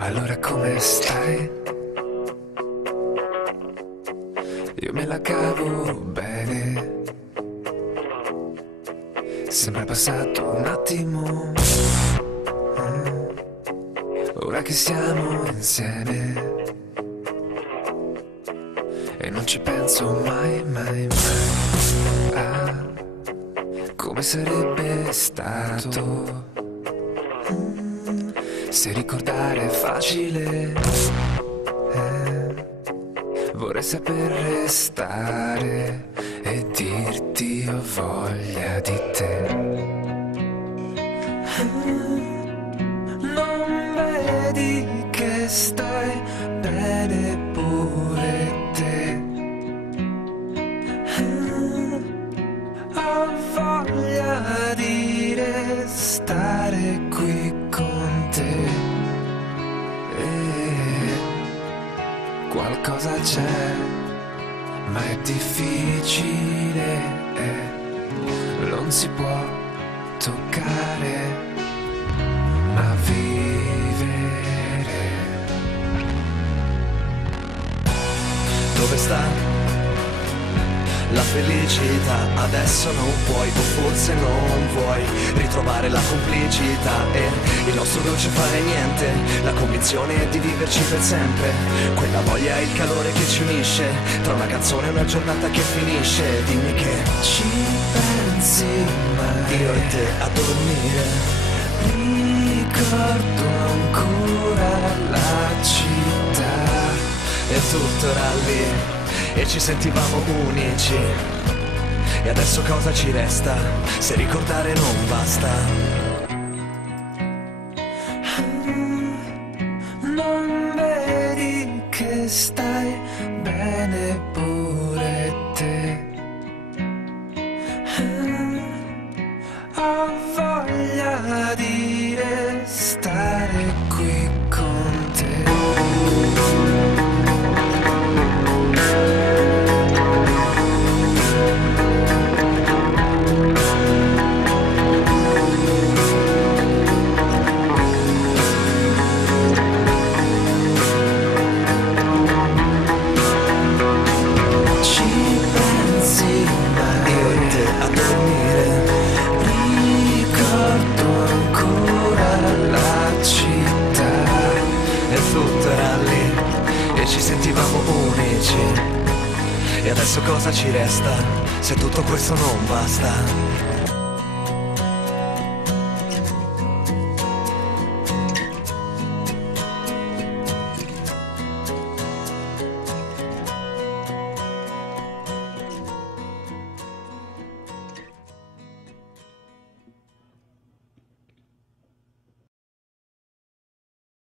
Allora come stai? Io me la cavo bene. Sembra passato un attimo. Ora che siamo insieme e non ci penso mai, mai, mai a come sarebbe stato se ricordare è facile. Vorrei saper restare e dirti ho voglia di te. Non vedi che stai bene pure te. Ho voglia di restare qui con te. Qualcosa c'è, ma è difficile, non si può toccare, ma vivere. Dove sta la felicità? Adesso non puoi, o forse non vuoi ritrovare la complicità e il nostro dolce fare niente, la convinzione di viverci per sempre, quella voglia e il calore che ci unisce tra una canzone e una giornata che finisce. Dimmi che Ci pensi mai? io e te a dormire. Ricordo ancora la città E tutto era lì e ci sentivamo unici. E adesso cosa ci resta se ricordare non basta? Non vedi che stai bene pure te. Ho voglia di restare qui con te. Ci sentivamo unici. E adesso cosa ci resta se tutto questo non basta?